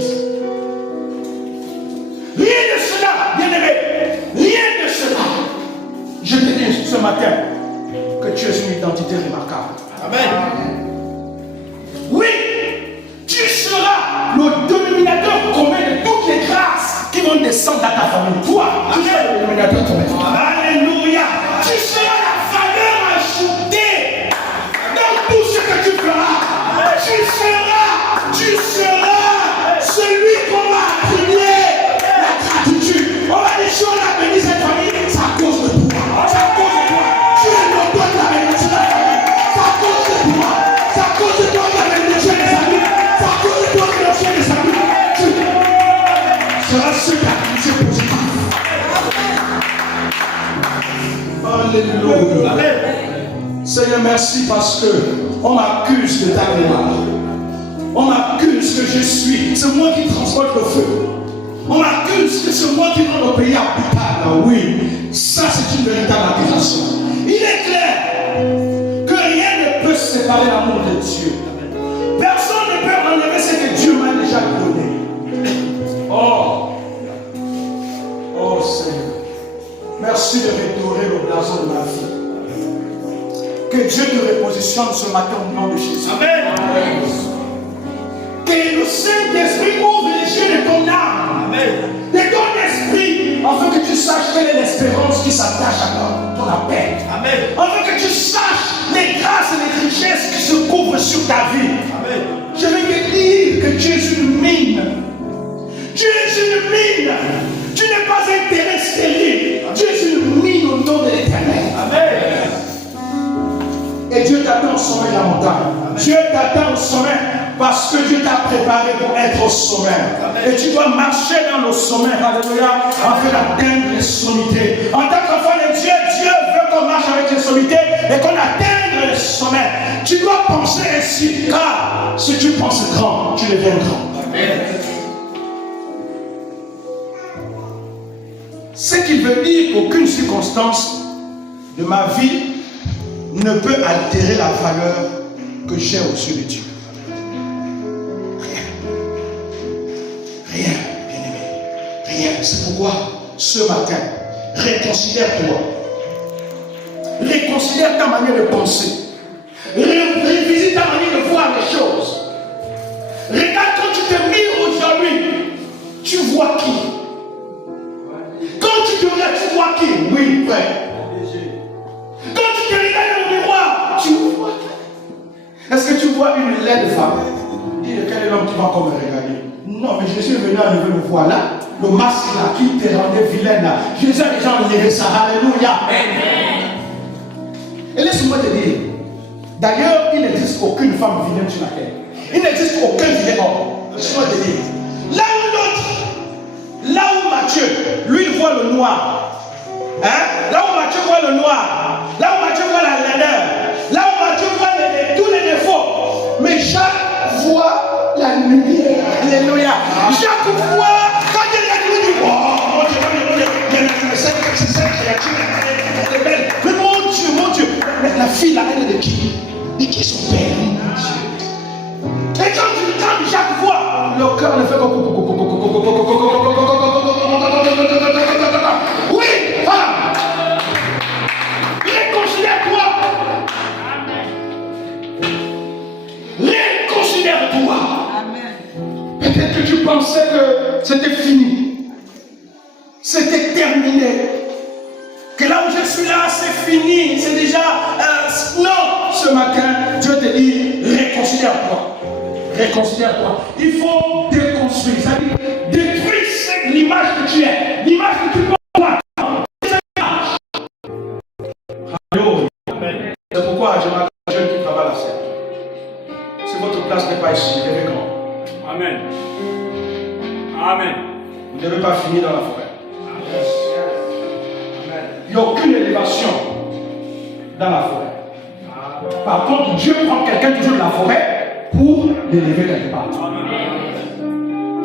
Rien de cela, bien-aimé, rien de cela. Je te dis ce matin que tu es une identité remarquable. Amen. Oui, tu seras le dominateur commun de toutes les grâces qui vont descendre dans ta famille. Toi, tu seras le dominateur commun. Alléluia. Tu seras la valeur ajoutée dans tout ce que tu feras. Tu seras celui qu'on va attribuer la gratitude. On va dire si on a béni cette famille, c'est à cause de toi. C'est à cause de toi. Tu es l'auteur de la bénédiction de la famille. C'est à cause de toi. C'est à cause de toi que la bénédiction des amis. C'est à cause de toi que le ciel des amis. Tu seras ce qui a été positif. Alléluia. Seigneur, merci. Merci parce que on m'accuse de ta gloire. On m'accuse que je suis. C'est moi qui transporte le feu. On m'accuse que c'est moi qui rends le pays habitable. Oui, ça c'est une véritable accusation. Il est clair que rien ne peut séparer l'amour de Dieu. Personne ne peut enlever ce que Dieu m'a déjà donné. Oh Seigneur, merci de redorer le blason de ma vie. Que Dieu te repositionne ce matin au nom de Jésus. Amen. Que le Saint-Esprit ouvre les yeux de ton âme. Amen. De ton esprit, afin que tu saches quelle est l'espérance qui s'attache à ton appel. Amen. Afin que tu saches les grâces et les richesses qui se couvrent sur ta vie. Amen. Je vais te dire que Dieu est une mine. Dieu est une mine. Tu n'es pas un terrain stérile. Dieu est une mine au nom de l'Éternel. Amen. Et Dieu t'attend au sommet de la montagne. Amen. Dieu t'attend au sommet parce que Dieu t'a préparé pour être au sommet. Amen. Et tu dois marcher dans le sommet, alléluia, afin d'atteindre les sommités. En tant qu'enfant de Dieu, Dieu veut qu'on marche avec les sommités et qu'on atteigne les sommets. Tu dois penser ainsi, car si tu penses grand, tu deviens grand. Amen. Ce qui veut dire qu'aucune circonstance de ma vie ne peut altérer la valeur que j'ai aux yeux de Dieu. Rien, bien-aimé. Rien. C'est pourquoi ce matin, réconsidère-toi. Réconsidère ta manière de penser. Révisite ta manière de voir les choses. Regarde quand tu te mires aujourd'hui, tu vois qui? Quand tu te regardes, tu vois qui? Oui, frère. Quand tu te regardes dans le miroir, tu vois qui? Est-ce que tu vois une laide femme? Dis de quel est l'homme qui va encore me regarder? Non, mais Jésus est venu enlever le voile là, le masque là qui te rendait vilaine là. Jésus a déjà enlevé ça. Alléluia. Amen. Et laisse-moi te dire, d'ailleurs, il n'existe aucune femme vilaine sur la terre. Il n'existe aucun vilain homme. Laisse-moi te dire. Là où l'autre, là où Matthieu, lui, il voit le noir. Hein? Là où Matthieu voit le noir, là où Matthieu voit la laideur, là où Matthieu voit tous les défauts, mais Jacques voit la lumière. Alléluia. Jacques voit, quand il regarde, il dit, oh mon Dieu, cette créature, elle est belle. Mais mon Dieu, la fille là, elle est de qui? De qui son père? Et quand Jacques voit, le cœur le fait comme oui, femme. Réconsidère-toi. Réconsidère-toi. Peut-être que tu pensais que c'était fini. C'était terminé. Que là où je suis là, c'est fini. C'est déjà... non, ce matin, Dieu te dit, réconsidère-toi. Réconsidère-toi. Il faut déconstruire. C'est-à-dire, détruire l'image que tu es. L'image que tu peux avoir. C'est pourquoi je m'appelle jeune qui travaille à la serre. Si votre place n'est pas ici, levez grand. Amen. Amen. Vous ne devez pas finir dans la forêt. Amen. Il n'y a aucune élévation dans la forêt. Par contre, Dieu prend quelqu'un toujours de la forêt pour l'élever quelque part.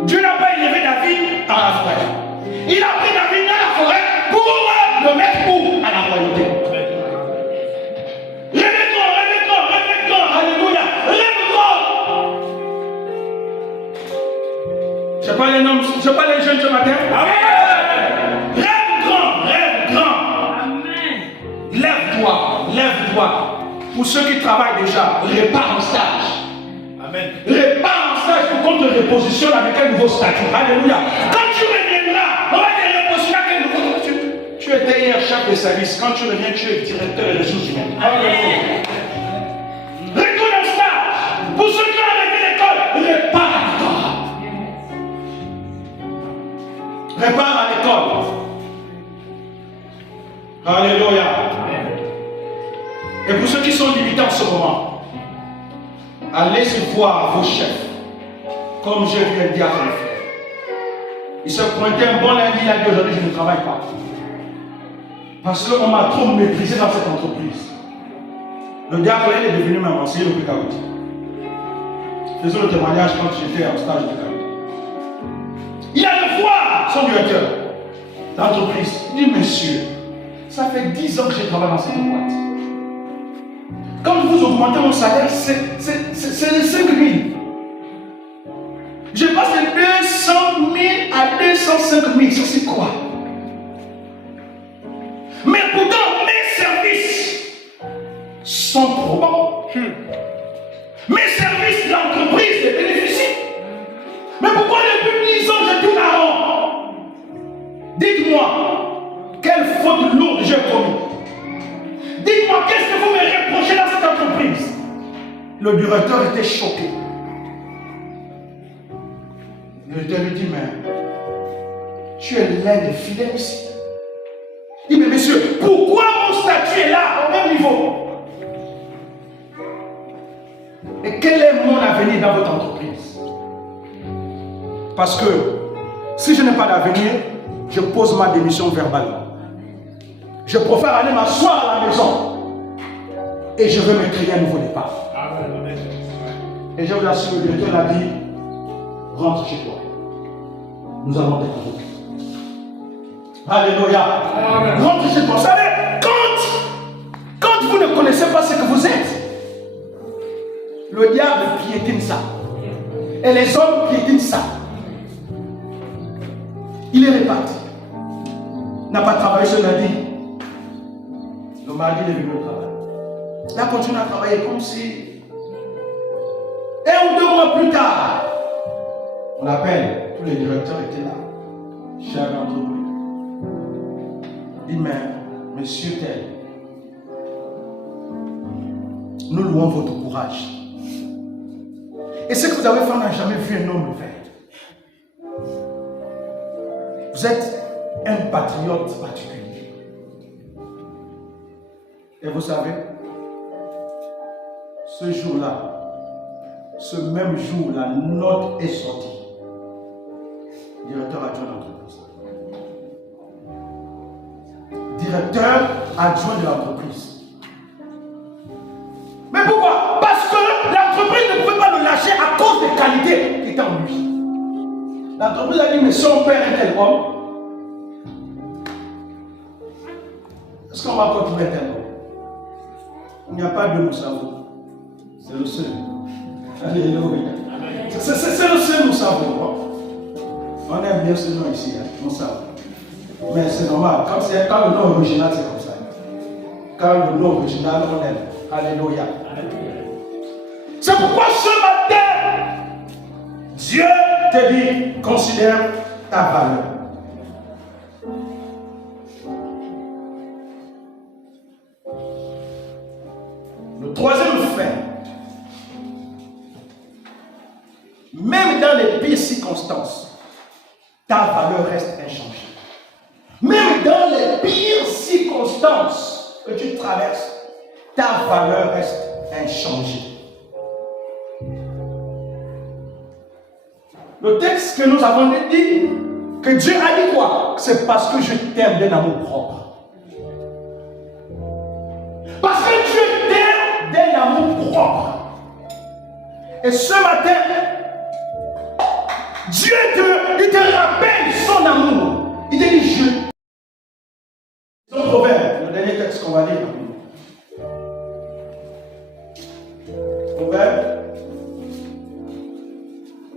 Dieu n'a pas élevé David dans la forêt. Il a pris David dans la forêt pour le mettre où? À la royauté. Rêve-toi. Alléluia. Rêve-toi. Je parle les jeunes ce matin. Amen. Rêve grand. Amen. Lève-toi. Pour ceux qui travaillent déjà, répare en stage. Amen. Répare en stage pour qu'on te repositionne avec un nouveau statut. Alléluia. Quand tu reviendras, on va te repositionner avec un nouveau statut. Tu étais hier chef de service. Quand tu reviens, tu es directeur des ressources humaines. Amen. Retourne en stage. Pour ceux qui ont arrêté l'école, répare à l'école. Répare à l'école. Alléluia. Et pour ceux qui sont limités en ce moment, allez voir vos chefs, comme je viens de dire à mon frère. Il se pointait un bon lundi, il a dit aujourd'hui je ne travaille pas. Parce qu'on m'a trop méprisé dans cette entreprise. Le diacre est devenu même conseiller le plus chaotique. Faisons le témoignage quand j'étais en stage de chaotique. Il allait voir son directeur d'entreprise. Il dit, monsieur, ça fait 10 ans que je travaille dans cette boîte. Quand vous augmentez mon salaire, c'est les 5 000. Je passe de 200 000 à 205 000. Ça c'est quoi? Mais pourtant, mes services sont probants. Mes services d'entreprise les bénéficient. Mais pourquoi depuis 10 ans je tourne à rond? Dites-moi, quelle faute lourde j'ai commis? Dites-moi, qu'est-ce que vous me reprochez dans cette entreprise? Le directeur était choqué. Le directeur lui dit, mais tu es l'un des fidèles ici. Il dit, mais monsieur, pourquoi mon statut est là, au même niveau? Et quel est mon avenir dans votre entreprise? Parce que si je n'ai pas d'avenir, je pose ma démission verbalement. Je préfère aller m'asseoir à la maison et je vais me créer un nouveau départ. Et je vous assure, le directeur a dit, rentre chez toi. Nous allons t'écouter. Alléluia. Rentre chez toi. Vous savez, quand vous ne connaissez pas ce que vous êtes, le diable piétine ça. Et les hommes piétinent ça. Il est réparti. N'a pas travaillé ce lundi. Le mardi, il est venu au travail. Il a continué à travailler comme si 1 ou 2 mois plus tard, on appelle, tous les directeurs étaient là. Chef d'entreprise. Il dit, mais monsieur tel, nous louons votre courage. Et ce que vous avez fait, on n'a jamais vu un homme le faire. Vous êtes un patriote particulier. Et vous savez, ce jour-là, ce même jour, la note est sortie. Directeur adjoint d'entreprise. Directeur adjoint de l'entreprise. Mais pourquoi? Parce que l'entreprise ne pouvait pas le lâcher à cause des qualités qui étaient en lui. L'entreprise a dit, mais si on perd un tel homme, est-ce qu'on va continuer un tel homme? Il n'y a pas de nous-savons. C'est le seul. Alléluia. C'est le seul nous-savons. On aime bien ce nom ici, hein, on sait. Mais c'est normal, quand le nom original c'est comme ça. Quand le nom original on aime. Alléluia. C'est pourquoi ce matin, Dieu te dit, considère ta valeur. Le troisième fait, même dans les pires circonstances, ta valeur reste inchangée. Même dans les pires circonstances que tu traverses, ta valeur reste inchangée. Le texte que nous avons dit, que Dieu a dit quoi? C'est parce que je t'aime d'un amour propre. Parce que Dieu t'aime d'un amour propre. Et ce matin, Dieu il te rappelle son amour. Il te dit, son proverbe, le dernier texte qu'on va lire.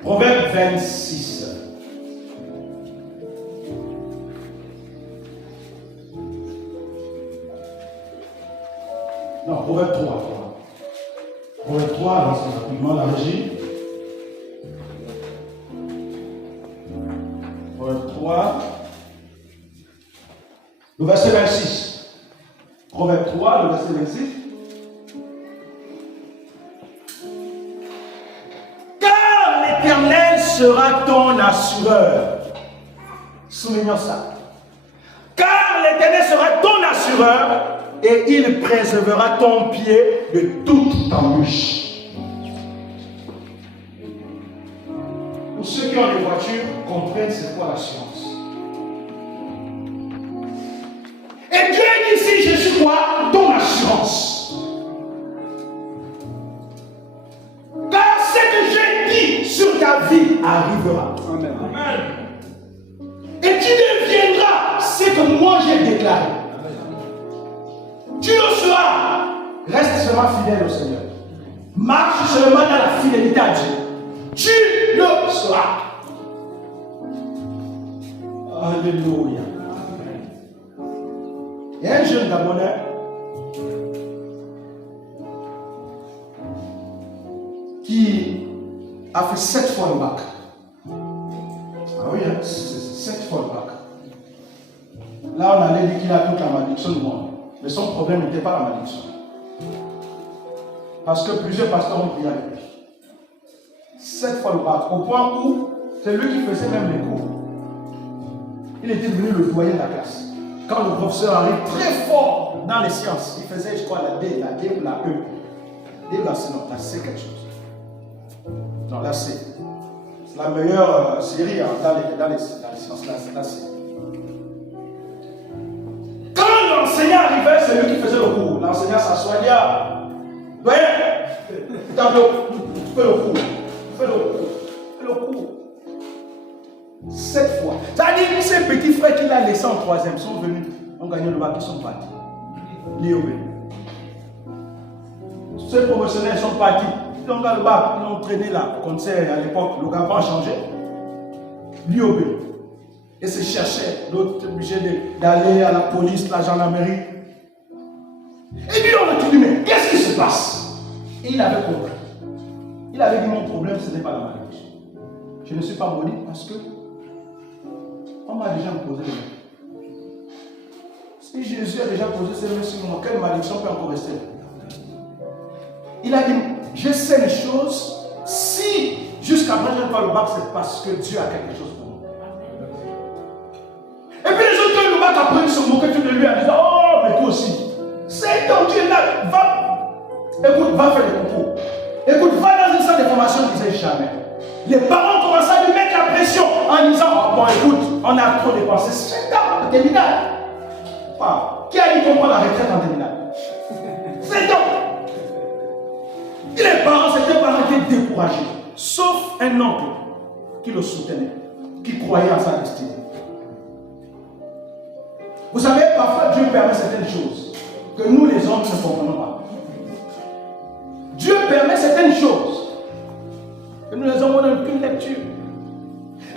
Proverbe 26. Non, Proverbe 3. Proverbe 3, c'est rapidement la régie. Proverbe 3, le verset 26. Proverbe 3, le verset 26. L'Éternel sera ton assureur. Soulignons ça. Car l'Éternel sera ton assureur et il préservera ton pied de toute embûche. Pour ceux qui ont des voitures, comprennent c'est quoi l'assurance. Et Dieu dit ici, je suis quoi? Ton assurance. sur ta vie arrivera. Amen. Et tu deviendras ce que moi j'ai déclaré. Tu le seras. Reste seulement fidèle au Seigneur. Marche seulement dans la fidélité à Dieu. Tu le seras. Alléluia. Il y a un jeune Gabonais qui a fait 7 fois le bac. Ah oui, hein, 7 fois le bac. Là, on allait dire qu'il a toute la malédiction du monde. Mais son problème n'était pas la malédiction. Parce que plusieurs pasteurs ont prié avec lui. 7 fois le bac. Au point où c'est lui qui faisait même les cours. Il était devenu le doyen de la classe. Quand le professeur arrive très fort dans les sciences, il faisait, je crois, la D ou la E. D ou la C, non, la C quelque chose. Non, la C. C'est la meilleure série hein, dans les sciences, la C. Quand l'enseignant arrivait, c'est lui qui faisait le cours. L'enseignant s'assoyait. Doyen, tableau, fais le cours. Fais le cours. 7 fois. C'est-à-dire que ces petits frères qu'il a laissés en 3e sont venus, ont gagné le bac, ils sont partis. L'IOB. Ces promotionnaires sont partis. Ils ont gagné le bac, ils ont traîné là. Comme c'est à l'époque, le Gabon a changé. L'IOB. Et se cherchaient. L'autre obligé d'aller à la police, la gendarmerie. Et puis on a tout dit, mais qu'est-ce qui se passe? Et il avait compris. Il avait dit, mon problème, ce n'est pas la maladie. Je ne suis pas maudit parce que on m'a déjà posé les mains. Si Jésus a déjà posé ses mains sur moi, quelle malédiction peut encore rester? Il a dit, je sais les choses. Si jusqu'à présent je n'ai pas le bac, c'est parce que Dieu a quelque chose pour moi. Et puis les autres qui ont le bac après, ils se moquaient de lui en disant, oh, mais toi aussi. C'est ton Dieu là, va. Écoute, va faire les concours. Écoute, va dans une salle de formation, il ne disait jamais. Les parents commençaient à lui mettre la pression en disant, oh, bon écoute, on a trop dépensé 7 ans en terminale. Qui a dit qu'on prend la retraite en terminale? 7 ans. Et les parents, c'était parents qui étaient découragés. Sauf un oncle qui le soutenait, qui croyait en sa destinée. Vous savez, parfois Dieu permet certaines choses que nous les hommes ne comprenons pas. Dieu permet certaines choses. Et nous les hommes, on n'a aucune lecture.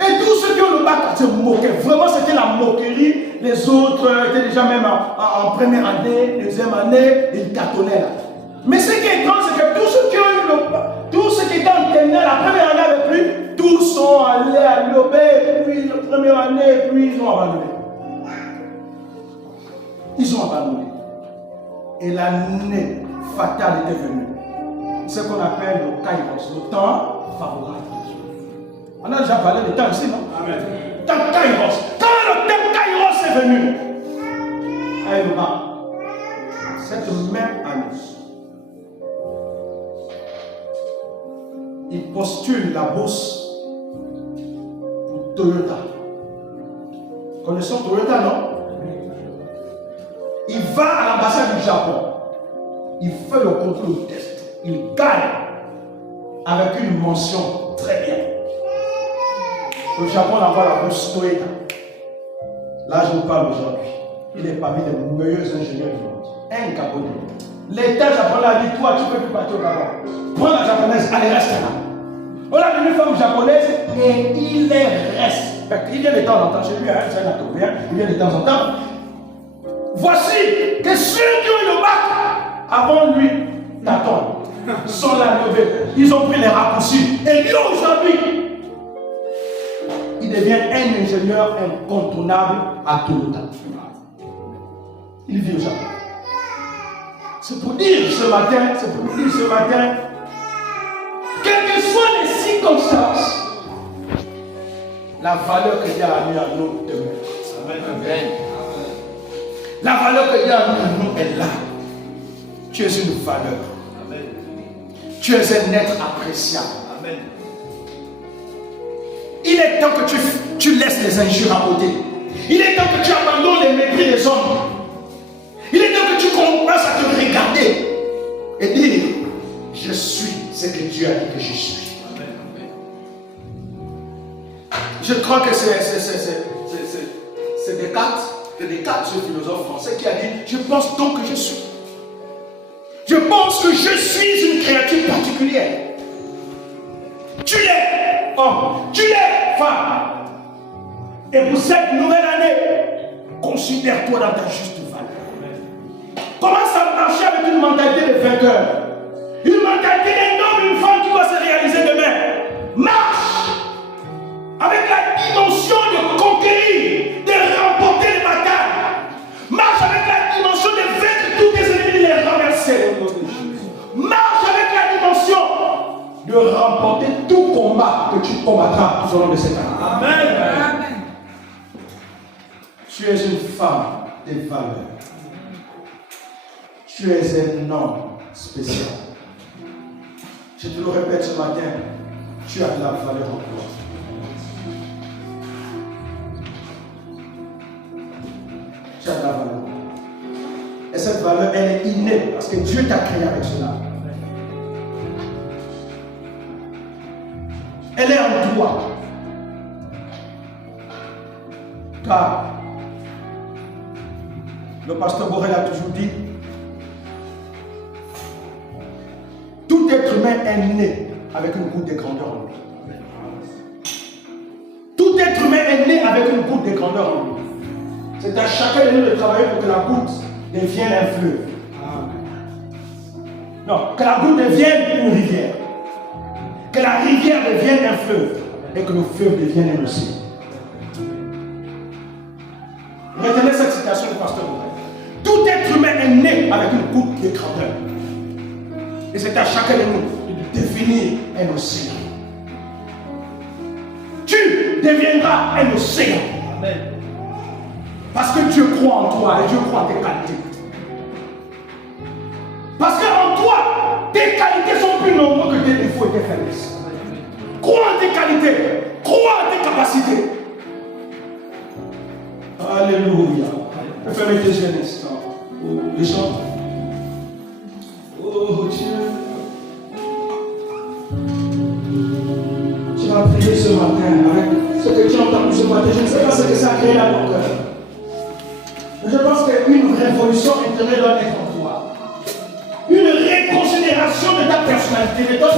Et tous ceux qui ont le bac se moquaient. Vraiment, c'était la moquerie. Les autres étaient déjà même en première année, deuxième année, ils cartonnaient là. Mais ce qui est étrange, c'est que tous ceux qui ont eu le bac, tous ceux qui étaient en terminale, la première année avec lui, tous sont allés à l'OB, puis la première année, puis ils ont abandonné. Ils ont abandonné. Et l'année fatale était venue. Ce qu'on appelle le kairos, le temps favorable. On a déjà parlé de temps ici, non? Amen. Temps kairos. Quand le temps kairos est venu, cette même année, il postule la bourse pour Toyota. Connaissons Toyota, non? Il va à l'ambassade du Japon. Il fait le contrôle du test. Il gagne avec une mention très bien. Le Japon envoie la bourse Toyota. Là, je vous parle aujourd'hui. Il est parmi les meilleurs ingénieurs du monde. Un Gabonais. L'État japonais a dit, toi, tu ne peux plus partir au Gabon. Prends la japonaise, allez, reste là. On a vu une femme japonaise et il les respecte. Il vient de temps en temps chez lui, hein, c'est un Acrovien, il vient de temps en temps. Voici que ceux qui ont eu le bac avant lui t'attendent, sont là levés. Ils ont pris les raccourcis. Et lui aujourd'hui, il devient un ingénieur incontournable à Toyota. Il vit au Japon. C'est pour dire ce matin, quelles que soient les circonstances, la valeur que Dieu a mis en nous demeure. Amen. La valeur que Dieu a mis en nous est là. Tu es une valeur. Amen. Tu es un être appréciable. Amen. Il est temps que tu laisses les injures à côté. Il est temps que tu abandonnes les mépris des hommes. Il est temps que tu commences à te regarder et dire, je suis ce que Dieu a dit que je suis. Amen. Je crois que c'est Descartes, ce philosophe français, qui a dit « Je pense donc que je suis ». Je pense que je suis une créature particulière. Tu l'es, homme. Tu l'es, femme. Et pour cette nouvelle année, considère-toi dans ta juste valeur. Commence à marcher avec une mentalité de vainqueur. Une mentalité d'un homme, une femme qui doit se réaliser demain. Marche avec la dimension de conquérir, de remporter les batailles. Marche avec la dimension de vaincre tous tes ennemis et les renverser. Marche avec la dimension de remporter tout combat que tu combattras tout au long de cette année. Amen. Amen. Tu es une femme de valeur. Tu es un homme spécial. Je te le répète ce matin, tu as de la valeur en toi. Tu as de la valeur. Et cette valeur, elle est innée parce que Dieu t'a créé avec cela. Elle est en toi. Car le pasteur Borel a toujours dit, tout être humain est né avec une goutte de grandeur en lui. Tout être humain est né avec une goutte de grandeur en lui. C'est à chacun de nous de travailler pour que la goutte devienne un fleuve. Non, que la goutte devienne une rivière. Que la rivière devienne un fleuve. Et que le fleuve devienne un océan. Retenez cette citation du pasteur Borel. Tout être humain est né avec une goutte de grandeur. Et c'est à chacun de nous de devenir un océan. Tu deviendras un océan. Amen. Parce que Dieu croit en toi et Dieu croit en tes qualités. Parce qu'en toi, tes qualités sont plus nombreuses que tes défauts et tes faiblesses. Crois en tes qualités. Crois en tes capacités. Alléluia. Fermez tes yeux un instant. Les gens. Oh Dieu. Tu vas prier ce matin avec ce que tu as entendu ce matin. Je ne sais pas ce que ça a créé dans ton cœur. Mais je pense qu'une révolution intérieure doit être en toi. Une reconsidération de ta personnalité, de ton